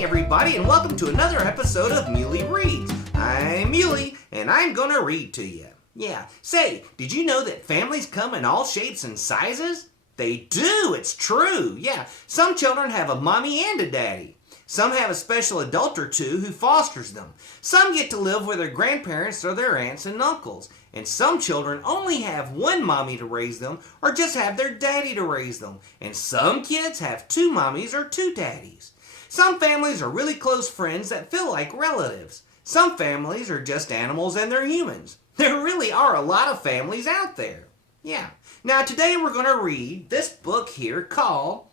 Hi everybody and welcome to another episode of Muley Reads. I'm Muley and I'm gonna read to you. Yeah, say, did you know that families come in all shapes and sizes? They do, it's true. Yeah, some children have a mommy and a daddy. Some have a special adult or two who fosters them. Some get to live with their grandparents or their aunts and uncles. And some children only have one mommy to raise them or just have their daddy to raise them. And some kids have two mommies or two daddies. Some families are really close friends that feel like relatives. Some families are just animals and they're humans. There really are a lot of families out there. Yeah. Now today we're going to read this book here called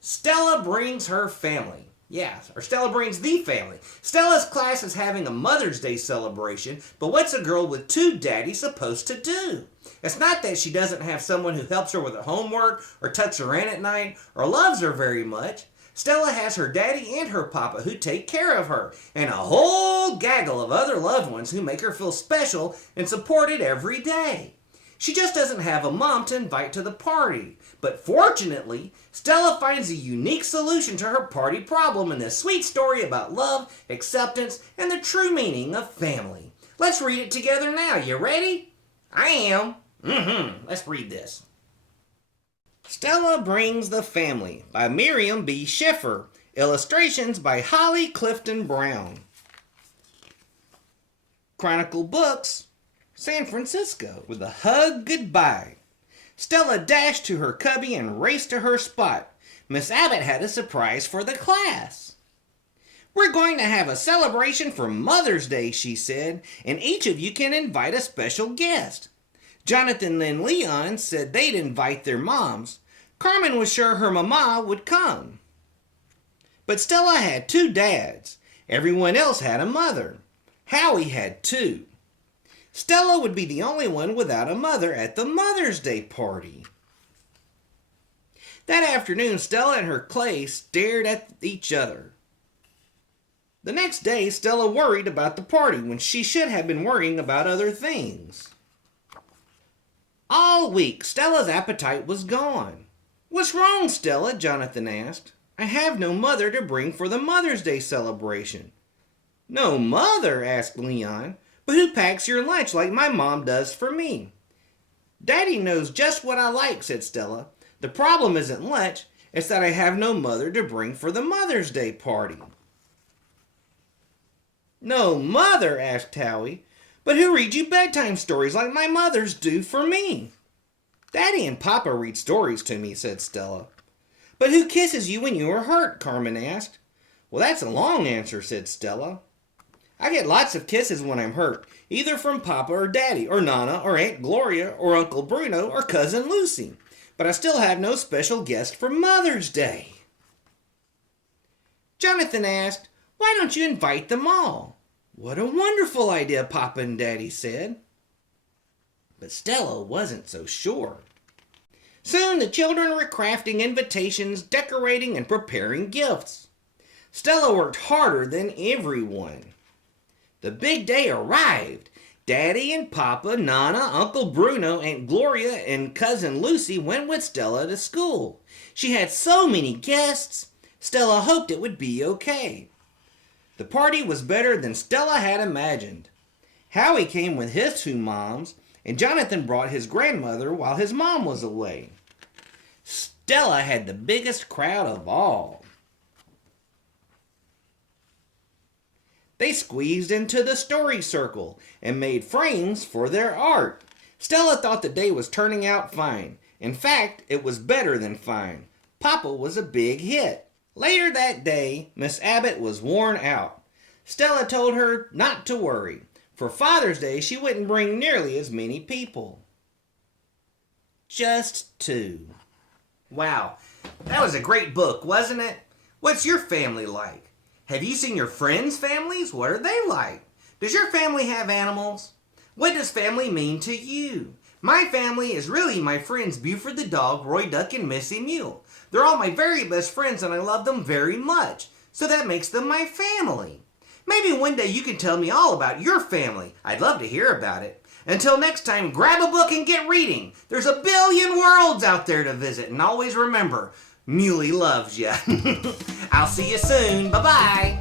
Stella Brings Her Family. Yeah, or Stella Brings the Family. Stella's class is having a Mother's Day celebration, but what's a girl with two daddies supposed to do? It's not that she doesn't have someone who helps her with her homework, or tucks her in at night, or loves her very much. Stella has her daddy and her papa who take care of her, and a whole gaggle of other loved ones who make her feel special and supported every day. She just doesn't have a mom to invite to the party. But fortunately, Stella finds a unique solution to her party problem in this sweet story about love, acceptance, and the true meaning of family. Let's read it together now. You ready? I am. Let's read this. Stella Brings the Family by Miriam B. Schiffer. Illustrations by Holly Clifton Brown. Chronicle Books, San Francisco. With a hug goodbye. Stella dashed to her cubby and raced to her spot. Miss Abbott had a surprise for the class. We're going to have a celebration for Mother's Day, she said, and each of you can invite a special guest. Jonathan and Leon said they'd invite their moms. Carmen was sure her mama would come. But Stella had two dads. Everyone else had a mother. Howie had two. Stella would be the only one without a mother at the Mother's Day party. That afternoon, Stella and her clay stared at each other. The next day, Stella worried about the party when she should have been worrying about other things. All week, Stella's appetite was gone. What's wrong, Stella? Jonathan asked. I have no mother to bring for the Mother's Day celebration. No mother? Asked Leon. But who packs your lunch like my mom does for me? Daddy knows just what I like, said Stella. The problem isn't lunch, it's that I have no mother to bring for the Mother's Day party. No mother? Asked Howie. But who reads you bedtime stories like my mothers do for me? Daddy and Papa read stories to me, said Stella. But who kisses you when you are hurt? Carmen asked. Well, that's a long answer, said Stella. I get lots of kisses when I'm hurt, either from Papa or Daddy, or Nana, or Aunt Gloria, or Uncle Bruno, or Cousin Lucy. But I still have no special guest for Mother's Day. Jonathan asked, why don't you invite them all? What a wonderful idea, Papa and Daddy said. But Stella wasn't so sure. Soon the children were crafting invitations, decorating, and preparing gifts. Stella worked harder than everyone. The big day arrived. Daddy and Papa, Nana, Uncle Bruno, Aunt Gloria, and Cousin Lucy went with Stella to school. She had so many guests. Stella hoped it would be okay. The party was better than Stella had imagined. Howie came with his two moms, and Jonathan brought his grandmother while his mom was away. Stella had the biggest crowd of all. They squeezed into the story circle and made frames for their art. Stella thought the day was turning out fine. In fact, it was better than fine. Papa was a big hit. Later that day, Miss Abbott was worn out. Stella told her not to worry. For Father's Day, she wouldn't bring nearly as many people. Just two. Wow, that was a great book, wasn't it? What's your family like? Have you seen your friends' families? What are they like? Does your family have animals? What does family mean to you? My family is really my friends Buford the dog, Roy Duck, and Missy Mule. They're all my very best friends and I love them very much. So that makes them my family. Maybe one day you can tell me all about your family. I'd love to hear about it. Until next time, grab a book and get reading. There's a billion worlds out there to visit. And always remember, Muley loves you. I'll see you soon. Bye-bye.